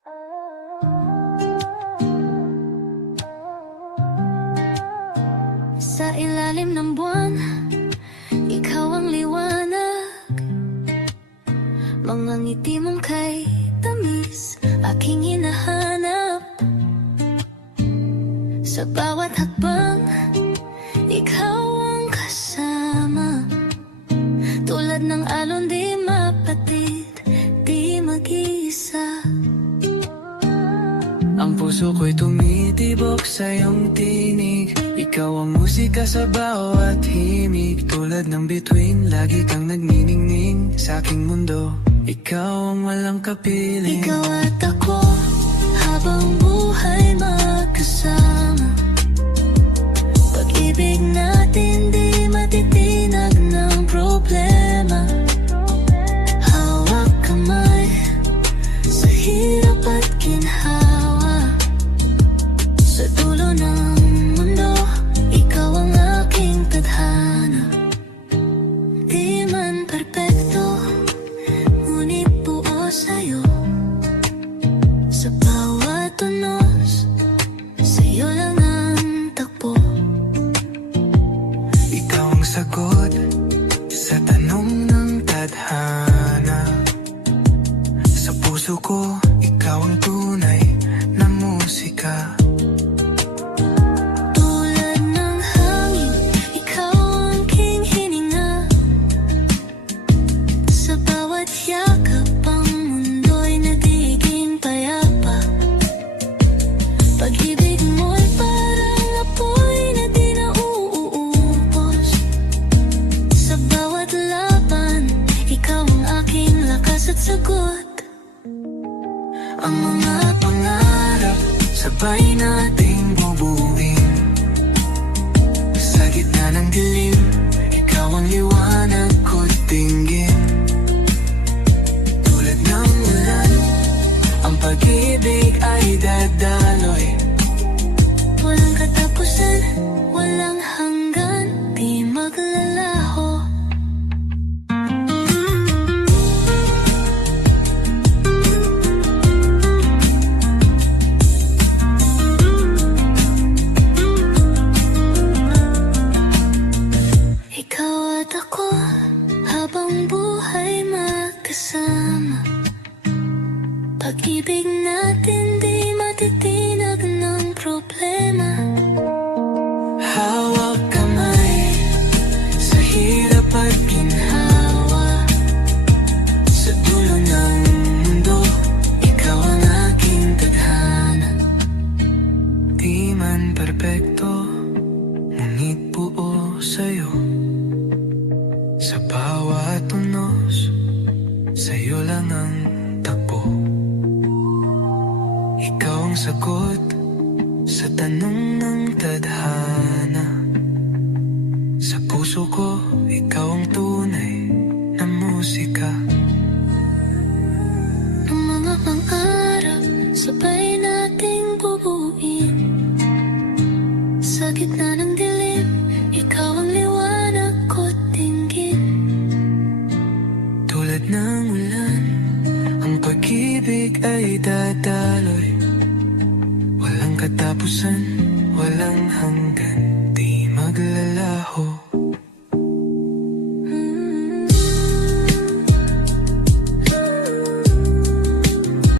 Sa ilalim ng buwan, ikaw ang liwanag. Mga ngiti mong kay tamis, aking hinahanap. Sa bawat hakbang, ikaw ang kasama. Tulad ng alon, di mapatid, di mag-isa. Ang puso ko'y tumitibok sa iyong tinig. Ikaw ang musika sa bawat himig. Tulad ng bituin, lagi kang nagniningning sa aking mundo. Ikaw ang walang kapiling. Ikaw at ako, habang buhay magkasama. Pag-ibig natin di matitinag ng problema. Hawak kamay sa hirap at ginhawa. Sa dulo ng mundo, ikaw ang aking tadhana. Di man perpekto, ngunit buo sa'yo. Sa bawat tunos, sa'yo lang ang takbo. Ikaw ang sagot sa tanong ng tadhana. Sa puso ko, ikaw ang tunay na musika. Tulad ng hangin, ikaw ang aking hininga. Sa bawat yakap, ang mundo'y nagiging payapa. Pag-ibig mo'y parang apoy na di nauubos. Sa bawat laban, ikaw ang aking lakas at sagot. Ang mga pangarap, sabay nating bubuin. Sa gitna ng dilim, ikaw ang liwanag ko tingin. Tulad ng ulan, ang pag-ibig ay dadaloy. Walang katapusan, walang hanggan, di maglalaho. Ikaw at ako, habang buhay magkasama. Pag-ibig natin di matitinag ng problema. Hawak kamay sa hirap at ginhawa. Sa dulo ng mundo, ikaw ang aking tadhana. Di man perpekto, ngunit buo sa'yo. Sa bawat tunos, sa'yo lang ang takbo. Ikaw ang sagot sa tanong ng tadhana. Sa puso ko, ikaw ang tunay na musika. Ang mga pangarap, sabay nating bubuin. Sa gitna ng dilim, ikaw ang liwanag ko tingin. Tulad ng ulan, ang pag-ibig ay dadaloy. Walang katapusan, walang hanggan.